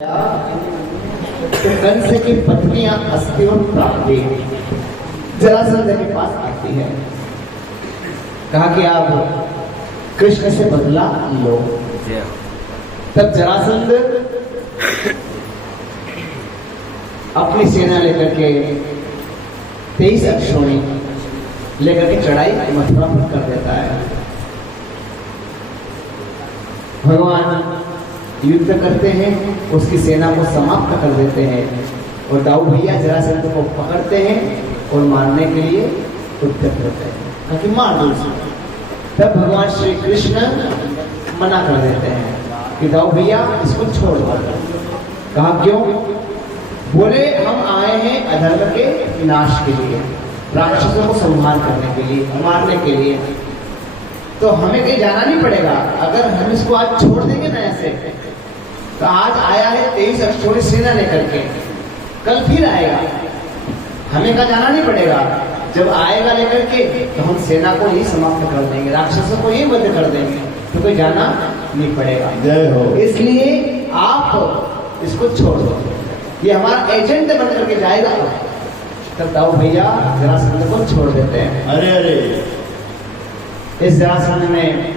कंस की पत्नियां अस्थियों प्राप्ति जरासंध के पास आती है। कहा कि आप कृष्ण से बदला लो। तब जरासंध अपनी सेना लेकर के 23 अक्षोणी लेकर के चढ़ाई मथुरा पर कर देता है। भगवान युद्ध करते हैं, उसकी सेना को समाप्त कर देते हैं और दाऊ भैया जरासंध को पकड़ते हैं और मारने के लिए उद्यत होते हैं ताकि मार दो। तब भगवान श्री कृष्ण मना कर देते हैं कि दाऊ भैया इसको छोड़ दो। कहा क्यों? बोले हम आए हैं अधर्म के विनाश के लिए, राक्षसों को संहार करने के लिए, मारने के लिए, तो हमें कहीं जाना नहीं पड़ेगा। अगर हम इसको आज छोड़ देंगे ना ऐसे, तो आज आया है 23 अक्षोणी सेना लेकर के, कल फिर आएगा, हमें कहीं जाना नहीं पड़ेगा। जब आएगा लेकर के तो हम सेना को ही समाप्त कर देंगे, राक्षसों को ही बंद कर देंगे, तो कोई जाना नहीं पड़ेगा। जय हो। इसलिए आप इसको छोड़ दो, ये हमारा एजेंट बन करके जाएगा। तब दाऊ भैया जरासंध को छोड़ देते हैं। अरे अरे इस जरासंध ने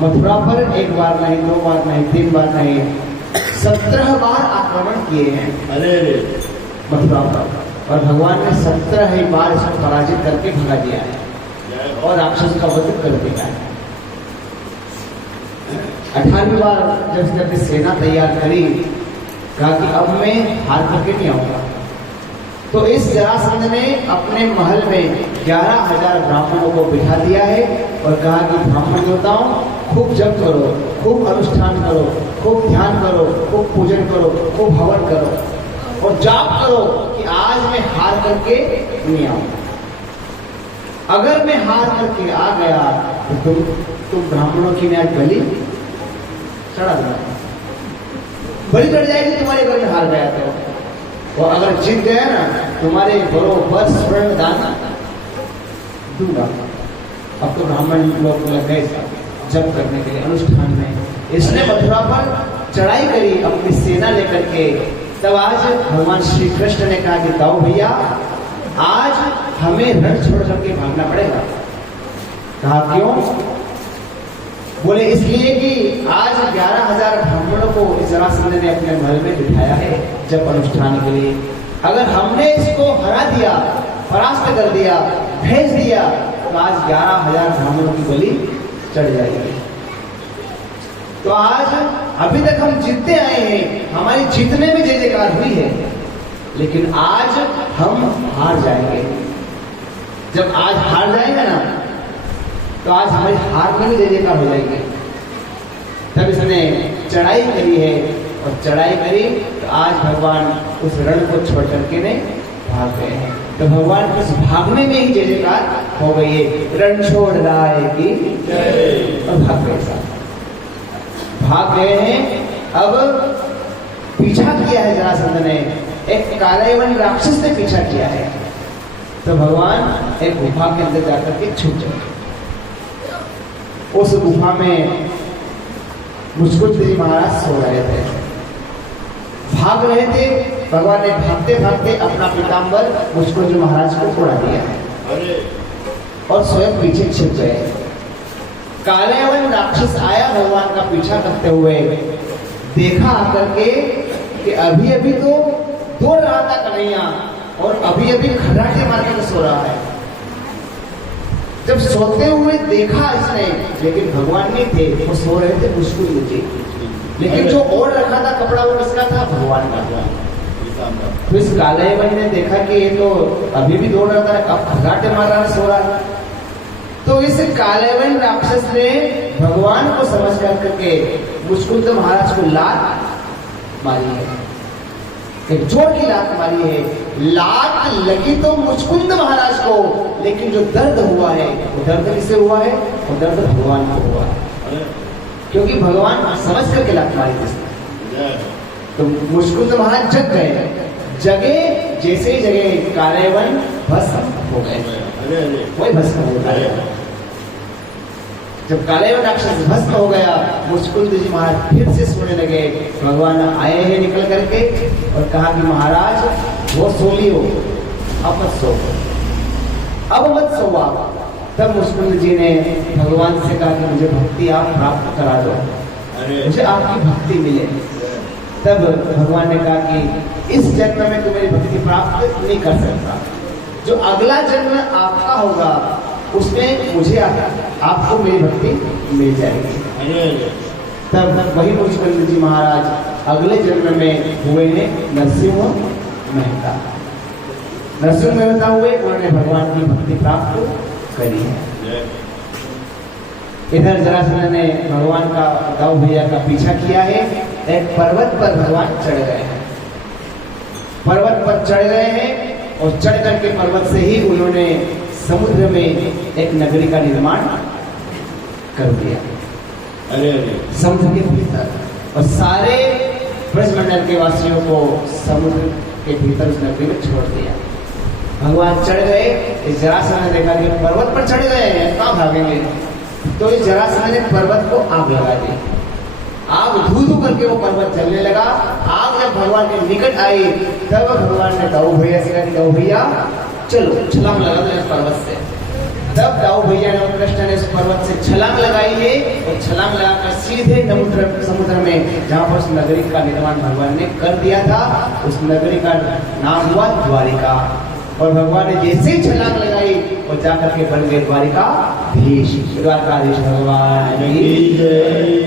मथुरा पर एक बार नहीं, 2 बार नहीं, 3 बार नहीं, 17 बार आक्रमण किए हैं। अरे अरे मथुरा पर, और भगवान ने 17 ही बार इसको पराजित करके भगा दिया है और राक्षस का वध कर दिया है। 18वीं बार जब उसने अपनी सेना तैयार करी, कहा कि अब मैं हार करके नहीं आऊंगा। तो इस जरासंध ने अपने महल में 11,000 ब्राह्मणों को बिठा दिया है और कहा कि ब्राह्मण देवताओं खूब जप करो, खूब अनुष्ठान करो, खूब ध्यान करो, खूब पूजन करो, खूब हवन करो और जाप करो कि आज मैं हार करके नहीं आऊंगा। अगर मैं हार करके आ गया तो तुम ब्राह्मणों की मैं आज बलि चढ़ा दूंगा, बलि चढ़ जाएगी तुम्हारे घर में हार गया तो। और अगर जीत गया ना, तुम्हारे बरोबर स्वर्ण दान दूंगा। अब तो ब्राह्मण लोग लग गए जप करने के लिए, अनुष्ठान में। इसने मथुरा पर चढ़ाई करी अपनी सेना लेकर के। तब आज भगवान श्री कृष्ण ने कहा कि दाऊ भैया आज हमें रण छोड़ करके भागना पड़ेगा। कहा क्यों? बोले इसलिए कि आज 11,000 ब्राह्मणों को इस जरासंध ने अपने महल में बिठाया है जब अनुष्ठान के लिए। अगर हमने इसको हरा दिया, परास्त कर दिया, भेज दिया, तो आज 11,000 ब्राह्मणों की बलि चढ़ जाएगी। तो आज अभी तक हम जीतते आए हैं, हमारी जीतने में जय जयकार हुई है, लेकिन आज हम हार जाएंगे। जब आज हार जाएंगे ना, तो आज हमारी हार में भी जय जयकार हो जाएंगे। तब इसने चढ़ाई करी है और चढ़ाई करी तो आज भगवान उस रण को छोड़ करके ने भाग गए हैं। तो भगवान उस भागने में ही जय जयकार हो गई है। रण छोड़ राय की और भाग गए, साथ भाग गए हैं। अब पीछा किया है जरासंध ने, एक कालयवन राक्षस ने पीछा किया है। तो भगवान एक गुफा के अंदर जाकर के छुप गए। उस गुफा में मुस्कुंद जी महाराज सो रहे थे, भाग रहे थे। भगवान ने भागते भागते अपना पीताम्बर मुस्कुंद जी महाराज को उड़ा दिया और स्वयं पीछे छिप गए। कालयवन राक्षस आया भगवान का पीछा करते हुए, देखा आकर के कि अभी अभी तो दौड़ रहा था कन्हैया और अभी अभी खर्राटे मार के सो रहा है। जब सोते हुए देखा इसने, लेकिन भगवान नहीं थे, वो सो रहे थे मुस्कुंद जी। लेकिन जो ओढ़ रखा था कपड़ा वो किसका था? भगवान का। तो इस कालयवन ने देखा कि ये तो अभी भी दौड़ रहा था, अब खर्राटे मार रहा है, सो रहा है। तो इस कालयवन राक्षस ने भगवान को समझ करके मुस्कुंद महाराज को लात मारी है, एक जोर की लात मारी है। लात लगी तो मुस्कुंद महाराज को, लेकिन जो दर्द हुआ है वो दर्द किससे हुआ है? वो दर्द भगवान को हुआ है, क्योंकि भगवान समझ करके लात मारी थी। तो मुस्कुंद महाराज जग गए, जगे जैसे ही जगे कालयवन भस्म हो गए, वही भस्म होता है। जब कालयवन राक्षस भस्म हो गया, मुचकुंद जी महाराज फिर से सोने लगे। भगवान आए हैं निकल करके और कहा कि महाराज वो सो लियो, अब मत सो, अब मत सो आप। तब मुचकुंद जी ने भगवान से कहा कि मुझे भक्ति आप प्राप्त करा दो, मुझे आपकी भक्ति मिले। तब भगवान ने कहा कि इस जन्म में तो मेरी भक्ति प्राप्त नहीं कर सकता, जो अगला जन्म आपका होगा उसमें मुझे आपको मेरी भक्ति मिल जाएगी। तब वही मुचकुंद जी महाराज अगले जन्म में हुए हैं नरसिंह मेहता। नरसिंह मेहता हुए, उन्होंने भगवान की भक्ति प्राप्त करी है। इधर जरासंध ने भगवान का दाऊ भैया का पीछा किया है। एक पर्वत पर भगवान चढ़ गए हैं, पर्वत पर चढ़ गए हैं और चढ़ करके पर्वत से ही उन्होंने समुद्र में एक नगरी का निर्माण कर दिया। समुद्र के भीतर, और सारे ब्रजमंडल के वासियों को समुद्र के भीतर उस नगरी में छोड़ दिया। भगवान चढ़ गए, इस जरासंध ने देखा कि पर्वत पर चढ़ गए हैं, कहाँ भागेंगे, तो इस जरासंध ने पर्वत को आग लगा दी। आग धू धू करके वो पर्वत जलने लगा। आग जब भगवान के निकट आई तब भगवान ने दाऊ भैया से कहा कि दाऊ भैया चलो छलांग लगा दो इस पर्वत से। तब दाऊ भैया ने, कृष्ण ने इस पर्वत से छलांग लगाई है और छलांग लगाकर सीधे समुद्र में, जहाँ पर उस नगरी का निर्माण भगवान ने कर दिया था, उस नगरी का नाम हुआ द्वारिका। और भगवान ने जैसे ही छलांग लगाई और जाकर के बन गए द्वारिका धीश। द्वारकाधीश भगवान की जय।